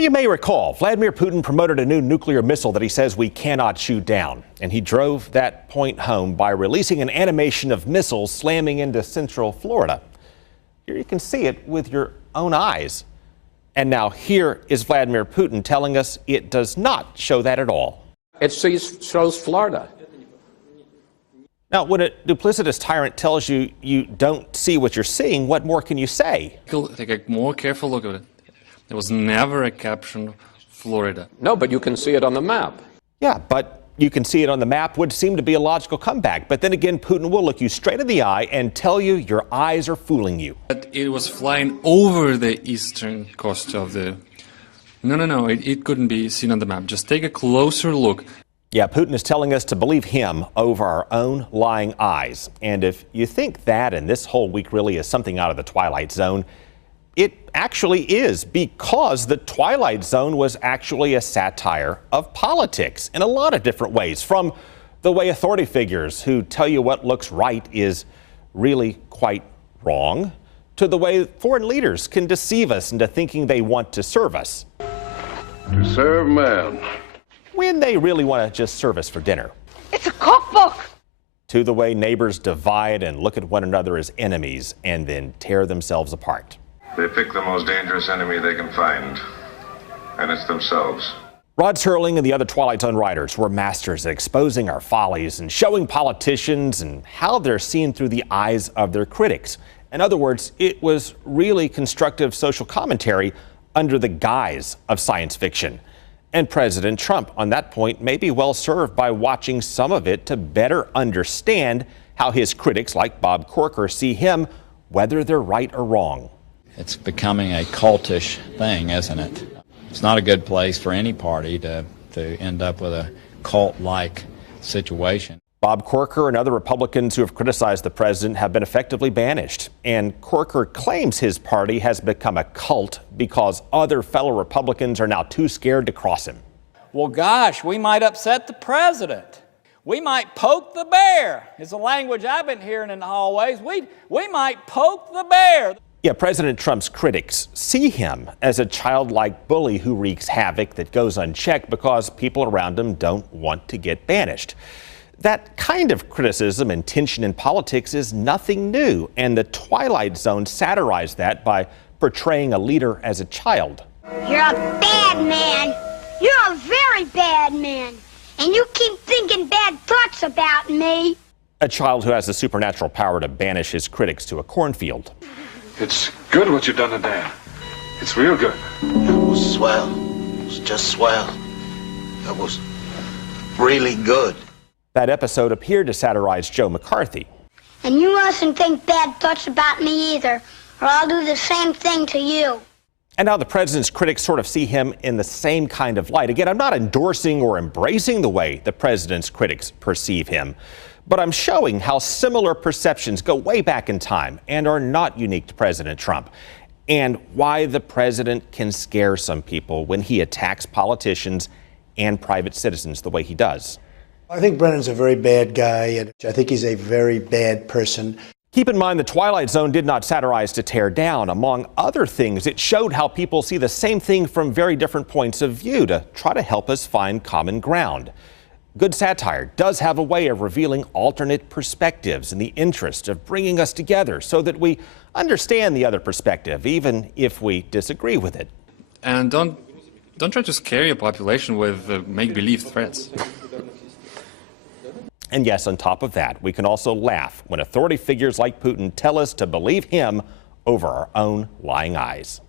You may recall, Vladimir Putin promoted a new nuclear missile that he says we cannot shoot down. And he drove that point home by releasing an animation of missiles slamming into central Florida. Here you can see it with your own eyes. And now here is Vladimir Putin telling us it does not show that at all. It shows Florida. Now, when a duplicitous tyrant tells you you don't see what you're seeing, what more can you say? Take a more careful look at it. There was never a caption, Florida. No, but you can see it on the map. Yeah, but you can see it on the map would seem to be a logical comeback. But then again, Putin will look you straight in the eye and tell you your eyes are fooling you. But it was flying over the eastern coast of the... No, it couldn't be seen on the map. Just take a closer look. Yeah, Putin is telling us to believe him over our own lying eyes. And if you think that and this whole week really is something out of the Twilight Zone, it actually is, because the Twilight Zone was actually a satire of politics in a lot of different ways, from the way authority figures who tell you what looks right is really quite wrong, to the way foreign leaders can deceive us into thinking they want to serve us. To serve man. When they really want to just serve us for dinner. It's a cookbook! To the way neighbors divide and look at one another as enemies and then tear themselves apart. They pick the most dangerous enemy they can find, and it's themselves. Rod Serling and the other Twilight Zone writers were masters at exposing our follies and showing politicians and how they're seen through the eyes of their critics. In other words, it was really constructive social commentary under the guise of science fiction. And President Trump, on that point, may be well served by watching some of it to better understand how his critics, like Bob Corker, see him, whether they're right or wrong. It's becoming a cultish thing, isn't it? It's not a good place for any party to end up with a cult-like situation. Bob Corker and other Republicans who have criticized the president have been effectively banished. And Corker claims his party has become a cult because other fellow Republicans are now too scared to cross him. Well, gosh, we might upset the president. We might poke the bear, is the language I've been hearing in the hallways. We might poke the bear. Yeah, President Trump's critics see him as a childlike bully who wreaks havoc that goes unchecked because people around him don't want to get banished. That kind of criticism and tension in politics is nothing new, and the Twilight Zone satirized that by portraying a leader as a child. You're a bad man. You're a very bad man. And you keep thinking bad thoughts about me. A child who has the supernatural power to banish his critics to a cornfield. It's good what you've done today. It's real good. It was swell. It was just swell. It was really good. That episode appeared to satirize Joe McCarthy. And you mustn't think bad thoughts about me either, or I'll do the same thing to you. And now the president's critics sort of see him in the same kind of light. Again, I'm not endorsing or embracing the way the president's critics perceive him, but I'm showing how similar perceptions go way back in time and are not unique to President Trump, and why the president can scare some people when he attacks politicians and private citizens the way he does. I think Brennan's a very bad guy, and I think he's a very bad person. Keep in mind the Twilight Zone did not satirize to tear down. Among other things, it showed how people see the same thing from very different points of view to try to help us find common ground. Good satire does have a way of revealing alternate perspectives in the interest of bringing us together so that we understand the other perspective, even if we disagree with it. And don't try to scare your population with make-believe threats. And yes, on top of that, we can also laugh when authority figures like Putin tell us to believe him over our own lying eyes.